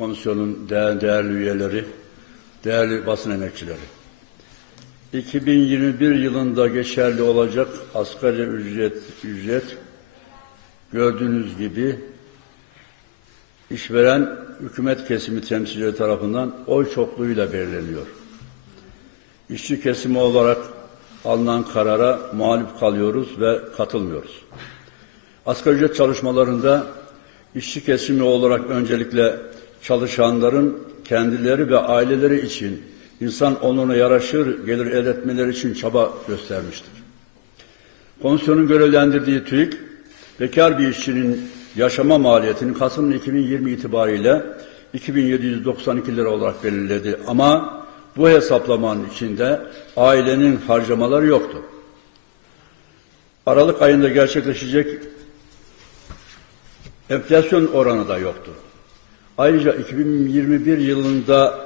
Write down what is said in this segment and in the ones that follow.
komisyonun değer- değerli üyeleri, değerli basın emekçileri. 2021 yılında geçerli olacak asgari ücret, ücret gördüğünüz gibi işveren hükümet kesimi temsilcileri tarafından oy çokluğuyla belirleniyor. İşçi kesimi olarak alınan karara muhalif kalıyoruz ve katılmıyoruz. Asgari ücret çalışmalarında işçi kesimi olarak öncelikle çalışanların kendileri ve aileleri için insan onuruna yaraşır gelir elde etmeleri için çaba göstermiştir. Komisyonun görevlendirdiği TÜİK, bekar bir işçinin yaşama maliyetini Kasım 2020 itibariyle 2792 lira olarak belirledi. Ama bu hesaplamanın içinde ailenin harcamaları yoktu. Aralık ayında gerçekleşecek enflasyon oranı da yoktu. Ayrıca 2021 yılında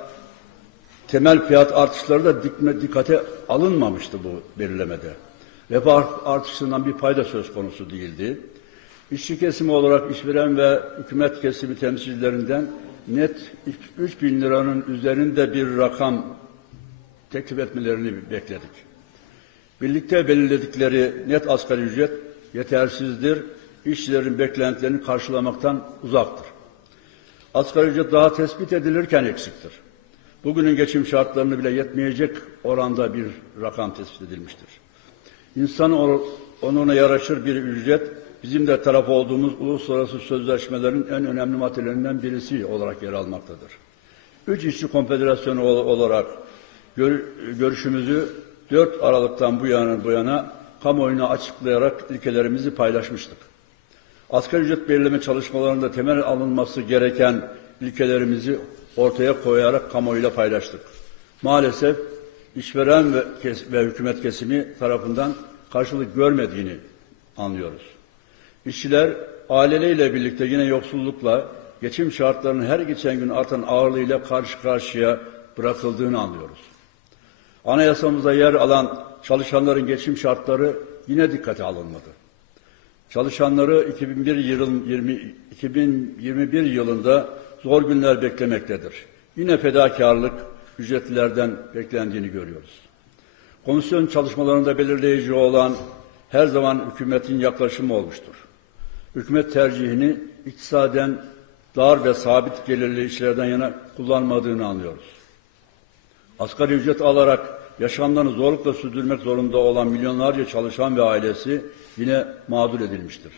temel fiyat artışları da dikme, dikkate alınmamıştı bu belirlemede. Refah artışından bir payda söz konusu değildi. İşçi kesimi olarak işveren ve hükümet kesimi temsilcilerinden net 3 bin liranın üzerinde bir rakam teklif etmelerini bekledik. Birlikte belirledikleri net asgari ücret yetersizdir, işçilerin beklentilerini karşılamaktan uzaktır. Asgari ücret daha tespit edilirken eksiktir. Bugünün geçim şartlarını bile yetmeyecek oranda bir rakam tespit edilmiştir. İnsan onuna yaraşır bir ücret bizim de taraf olduğumuz uluslararası sözleşmelerin en önemli maddelerinden birisi olarak yer almaktadır. Üç işçi konfederasyonu ol- olarak gör- görüşümüzü 4 Aralık'tan bu yana bu yana kamuoyuna açıklayarak ilkelerimizi paylaşmıştık. Asgari ücret belirleme çalışmalarında temel alınması gereken ilkelerimizi ortaya koyarak kamuoyuyla paylaştık. Maalesef işveren ve, kes- ve hükümet kesimi tarafından karşılık görmediğini anlıyoruz. İşçiler aileleriyle birlikte yine yoksullukla, geçim şartlarının her geçen gün artan ağırlığıyla karşı karşıya bırakıldığını anlıyoruz. Anayasamızda yer alan çalışanların geçim şartları yine dikkate alınmadı. Çalışanları 2001 yılın 20, 2021 yılında zor günler beklemektedir. Yine fedakarlık ücretlilerden beklendiğini görüyoruz. Komisyon çalışmalarında belirleyici olan her zaman hükümetin yaklaşımı olmuştur. Hükümet tercihini iktisaden dar ve sabit gelirli işlerden yana kullanmadığını anlıyoruz. Asgari ücret alarak yaşamlarını zorlukla sürdürmek zorunda olan milyonlarca çalışan ve ailesi yine mağdur edilmiştir.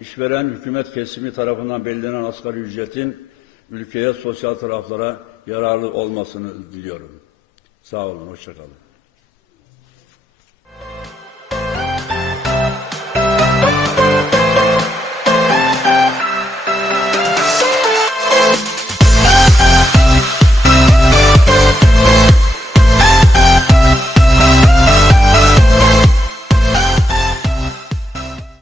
İşveren hükümet kesimi tarafından belirlenen asgari ücretin ülkeye sosyal taraflara yararlı olmasını diliyorum. Sağ olun, hoşçakalın.